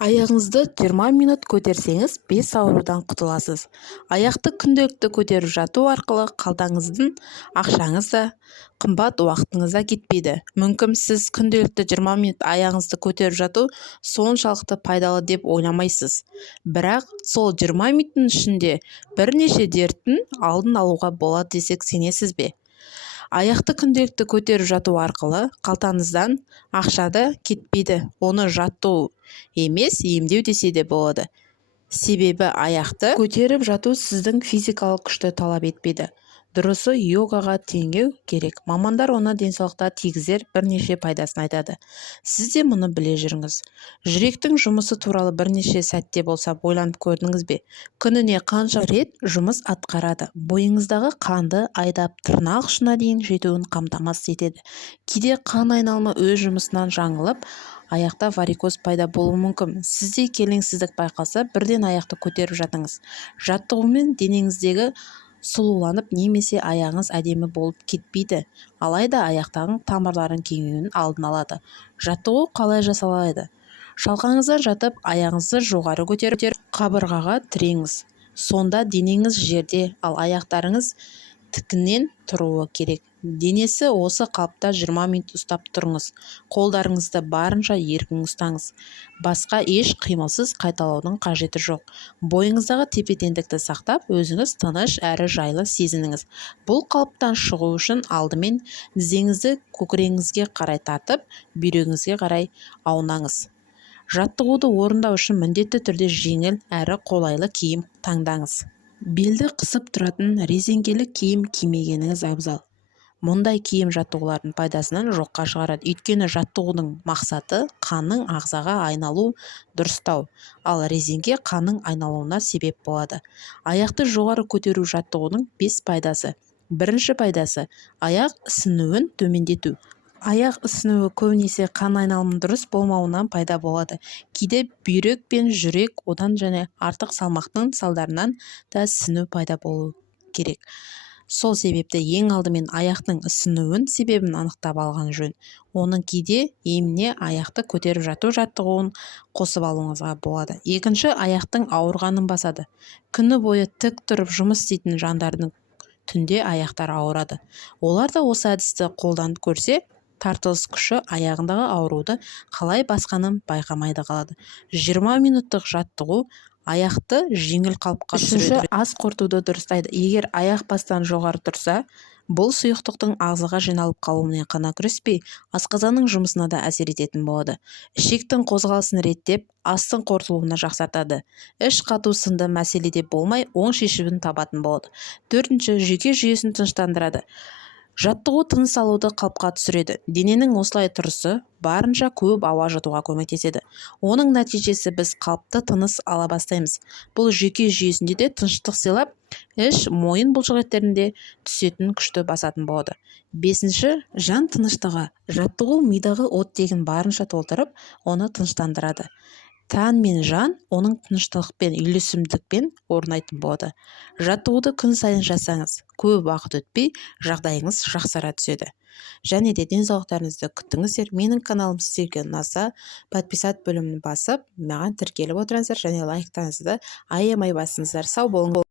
Аяғыңызды 20 минут көтерсеңіз 5 аурудан құтыласыз. Аяқты күнделікті көтеріп жату арқылы қалтаңыздың ақшаңыз да, қымбат уақытыңыз да кетпейді. Мүмкін сіз күнделікті 20 минут аяғыңызды көтеріп жату соншалықты пайдалы деп ойламайсыз. Бірақ сол 20 минуттың ішінде бірнеше дерттің алдын алуға болады десек сенесіз бе? Аяқты күнделікті көтеріп жату арқылы қалтаңыздан ақша да кетпейді. Оны жаттау емес, емдеу десе де болады. Себебі аяқты көтеріп жату сіздің физикалық күшті талап етпейді. Дұрысы йогаға теңеу керек. Мамандар оны денсаулыққа тигізер бірнеше пайдасын айтады. Сіз де мұны біле жүріңіз. Жүректің жұмысы туралы бірнеше сәтте болса ойланып көрдіңіз бе? Күніне қанша рет жұмыс атқарады? Бойыңыздағы қанды айдап тырнақ ұшына дейін жетуін қамтамасыз етеді. Кейде қан айналымы өз жұмысынан жаңылып, аяқта варикоз пайда болуы мүмкін. Сізде келеңсіздік байқалса, бірден аяқты көтеріп жатыңыз. Жаттығумен денеңіздегі сұлуланып немесе аяғыңыз әдемі болып кетпейді. Алайда аяқтағы тамырлардың кеңеюінің алдын алады. Жаттығу қалай жасалады? Шалқаңызда жатып, аяғыңызды жоғары көтеріп, қабырғаға тіреңіз. Сонда денеңіз жерде, ал аяқтарыңыз тікінен тұруы керек. Денесі осы қалыпта 20 минут ұстап тұрыңыз. Қолдарыңызды барынша еркін ұстаңыз. Басқа еш қимылсыз қайталаудың қажеті жоқ. Бойыңыздағы тепе-теңдікті сақтап, өзіңіз тыныш әрі жайлы сезініңіз. Бұл қалыптан шығу үшін алдымен тізеңізді көкірегіңізге қарай тартып, бүйрегіңізге қарай аунаңыз. Жаттығуды орындау үшін міндетті түрде жеңіл әрі қолайлы киім таңдаңыз. Белді қысып тұратын резеңкелі киім кимегеніңіз абзал. Мұндай киім жаттығулардың пайдасынан жоққа шығарады. Өйткені жаттығудың мақсаты қанның ағзаға айналу, дұрыстау, ал резеңке қанның айналуына себеп болады. Аяқты жоғары көтеру жаттығудың 5 пайдасы. Бірінші пайдасы – аяқ ісінуін төмендету. Аяқ ісінуі көбінесе қан айналымының дұрыс болмауынан пайда болады. Кейде бүйрек пен жүрек одан және артық салмақтың салдарынан да ісіну пайда болуы керек. Сол себепті ең алдымен аяқтың ісінуінің себебін анықтап алған жөн. Оның кейде еміне аяқты көтеріп жату жаттығуын қосып алуыңызға болады. Екінші, аяқтың ауырғанын басады. Күні бойы тік тұрып жұмыс істейтін жандардың түнде аяқтары ауырады. Олар да осы әдісті қолданып көрсе, тартылыс күші аяғындағы ауруды қалай басқанын байқамайды қалады. 20 минуттық жаттығу аяқты жеңіл қалыпқа түсіреді. Үшінші, ас қорытуды дұрыстайды. Егер аяқ бастан жоғары тұрса, бұл сұйықтықтың ағзаға жиналып қалуымен қана күреспей, асқазанның жұмысына да әсер ететін болады. Ішектің қозғалысын реттеп, астың қорытылуына жақсартады. Іш қату сынды мәселеде болмай, оң шешімін табатын болады. Төртінші, жүйке жүйесін тыныштандырады. Жаттығу тыныс алуды қалыпқа түсіреді. Дененің осылай тұрысы барынша көп ауа жұтуға көмектеседі. Оның нәтижесі біз қалыпты тыныс ала бастаймыз. Бұл жүйке жүйесінде де тыныштық сыйлап, іш, мойын бұлшықеттерінде түсетін күшті басатын болады. Бесінші, жан тыныштығы. Жаттығу мидағы оттегін барынша толтырып, оны тыныштандырады. Тән мен жан оның тыныштықпен, үйлесімділікпен орнайтын болады. Жаттығуды күн сайын жасаңыз. Көп уақыт өтпей, жағдайыңыз жақсара түседі. Және де денсаулықтарыңызды күтіңіздер. Менің каналым сіздерге ұнаса, подписат бөлімін басып, маған тіркеліп отырыңыздар және лайктарыңызды аямай басыңыздар. Сау болыңыздар.